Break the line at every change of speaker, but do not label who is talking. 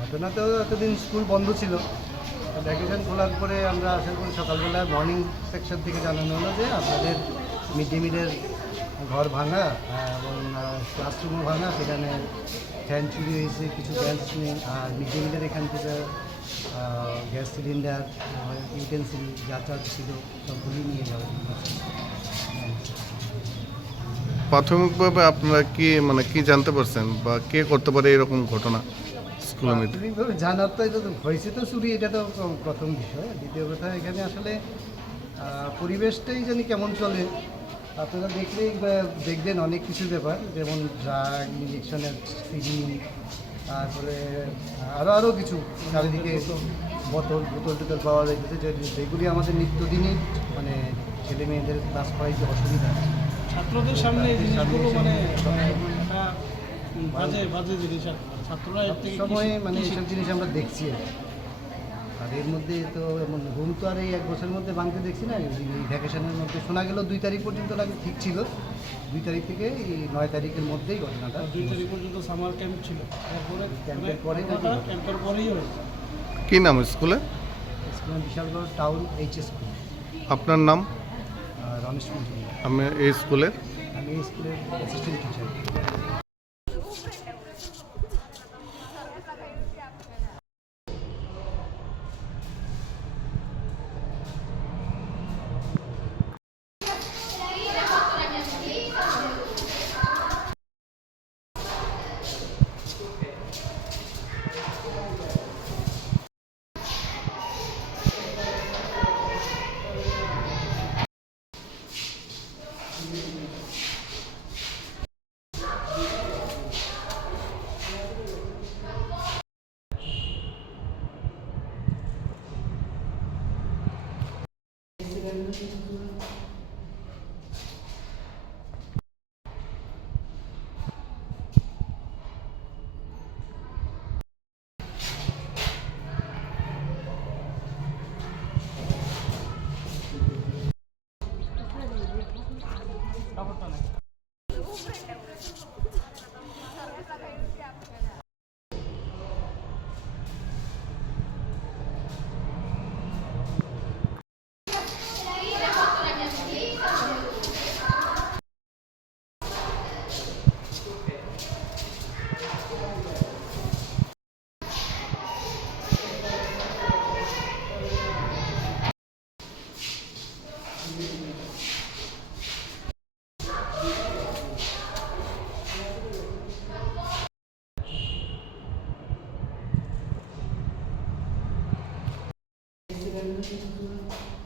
ঘটনাতেও এতদিন স্কুল বন্ধ ছিল। ভ্যাকেশন খোলার পরে আমরা আসার পরে সকালবেলা মর্নিং সেকশন থেকে জানানো হলো যে আপনাদের মিড ডে মিলের ঘর ভাঙা এবং ক্লাসরুমও ভাঙা সেখানে ফ্যান চুরি হয়েছে কিছু গ্যাস নেই আর মিড ডে মিলের এখান থেকে গ্যাস সিলিন্ডার ইউটেন্সিল যা যা ছিল সবগুলি নিয়ে যাওয়া
প্রাথমিকভাবে আপনারা কি মানে কি জানতে পারছেন বা কে করতে পারে এরকম ঘটনা স্কুলের মধ্যে?
প্রাথমিকভাবে জানার তো এটা তো হয়েছে তো চুরি এটা তো প্রথম বিষয়। দ্বিতীয় কথা এখানে আসলে পরিবেশটাই জানি কেমন চলে আপনারা দেখলেই দেখবেন অনেক কিছু ব্যাপার যেমন ড্রাগ ইঞ্জেকশনের সিরিং তারপরে আরও আরও কিছু চারিদিকে বোতল বোতল টোতল পাওয়া যাইতেছে যে- যেগুলি আমাদের নিত্যদিনই মানে ছেলে মেয়েদের ক্লাস করাইতে অসুবিধা।
ছাত্রদের সামনে এই জিনিসগুলো মানে বাজে বাজে জিনিস। ছাত্ররা
সময়ে মানে এইসব জিনিস আমরা দেখছি। আর এর মধ্যে তো এমন ঘুম তো আর এই এক বছরের মধ্যে ভাঙতে দেখছি না এই ভ্যাকেশনের মধ্যে। শোনা গেল দুই তারিখ পর্যন্ত নাকি ঠিক ছিল। দুই তারিখ থেকে এই নয় তারিখের মধ্যেই ঘটনাটা
দুই তারিখ পর্যন্ত সামার ক্যাম্প ছিল। তারপরে
ক্যাম্পের পরে নাকি?
ঘটনাটা ক্যাম্পের পরেই হয়েছে।
কি নাম স্কুলে?
School Bishalgarh town HS school.
আপনার নাম?
রমেশ মজুমদার
আমি এই স্কুলের?
আমি এই স্কুলের অ্যাসিস্ট্যান্ট টিচার 나갔다네. はい。